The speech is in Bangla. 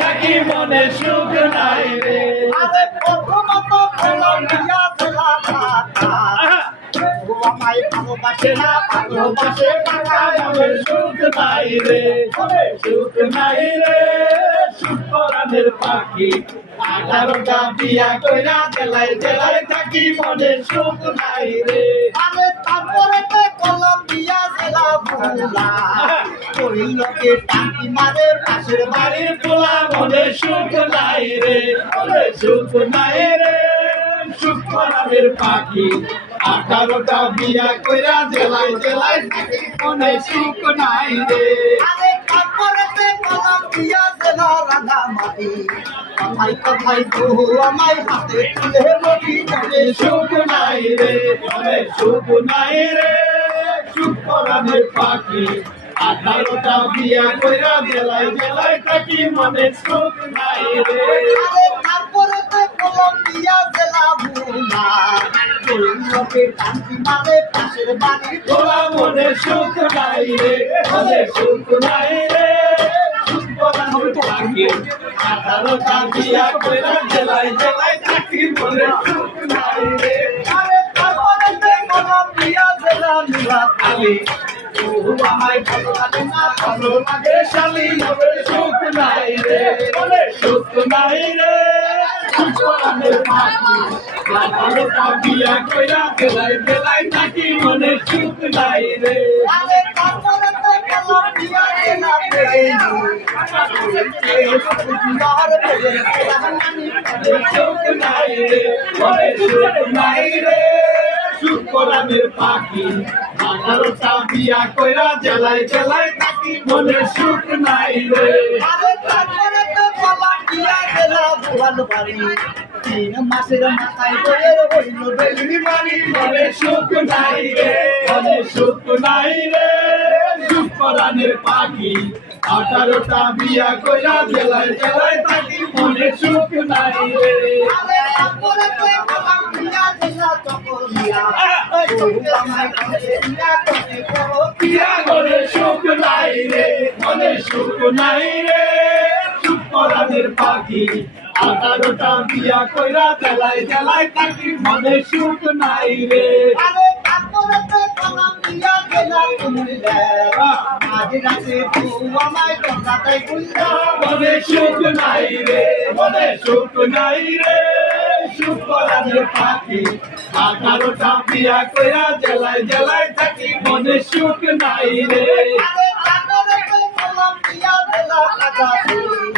থাকি মনে সুখ নাই রে আরে প্রথমত কলম্বিয়া জেলা ঢাকা আমায় ভালোবাসে না ভালোবাসে টাকায় আমার সুখ নাই রে সুখ নাই রে সুখ পরাণের পাখি 18টা বিয়া কইরা জেলায় জেলায় থাকি মনে সুখ নাই রে আরে তারপরে তো কলম্বিয়া জেলা ভুলা ওই লোকে টাকি মারে পাশের বাড়ি বাড়ির পোলা মনে সুখ নাই রে মনে সুখ নাই রে সুখ পরাণের পাখি 18টা বিয়া কইরা জেলায় জেলায় থাকি মনে সুখ নাই রে আরে তারপরে তো কলম্বিয়া জেলা রাঙামাটি কথাই কথাই বহু আমায় হাতে তুলে নদী মনে সুখ নাই রে মনে সুখ নাই রে সুখ পরাণের পাখি 18টা বিয়া কইরা জেলায় জেলায় থাকি মনে সুখ নাই রে আরে তারপরে তো কলম্বিয়া জেলা ভুলা ওই লোকে টাকি মারে পাশের বাড়ি তোলা মনে সুখ নাই রে মনে সুখ নাই রে সুখ পরাণের পাখি 18টা বিয়া কইরা জেলায় জেলায় থাকি মনে সুখ নাই রে আরে তারপরে তো কলম্বিয়া জেলা নীলাখালী আমায় ভালো লাগে না ভালো লাগে শালি মনে সুখ নাই রে মনে সুখ নাই রে সুখ পরাণের পাখি 18টা বিয়া কইরা জেলায় জেলায় থাকি মনে সুখ নাই রে আরে তারপরে তো কলম্বিয়া জেলা সুখ নাই রে মনে সুখ নাই রে সুখ পরাণের পাখি 18টা বিয়া কইরা জেলায় জেলায় থাকি মনে সুখ নাই রে আরে তারপরে তো কলম্বিয়া জেলা বুয়ালবাড়ি 3 মাসের মাথায় বইয়ের হইল ডেলিভারি মনে সুখ নাই রে মনে সুখ নাই রে সুখ পরাণের পাখি 18টা বিয়া কইরা জেলায় জেলায় থাকি মনে সুখ নাই রে আরে তারপরে তো কলম্বিয়া জেলা চকরিয়া বিয়া করে সুখ নাই রে মনে সুখ নাই রে সুখ পরাণের পাখি 18টা বিয়া কইরা জেলায় জেলায় থাকি মনে সুখ নাই রে আরে তারপরে তো কলম্বিয়া জেলা কুমিল্লা আজ রাতে তুই আমায় কলকাতায় গুল্লা মনে সুখ নাই রে মনে সুখ নাই রে সুখ পরাণের পাখি 18টা বিয়া কইরা জেলায় জেলায় থাকি মনে সুখ নাই রে আরে তারপরে তো কলম্বিয়া জেলা কাজাপুর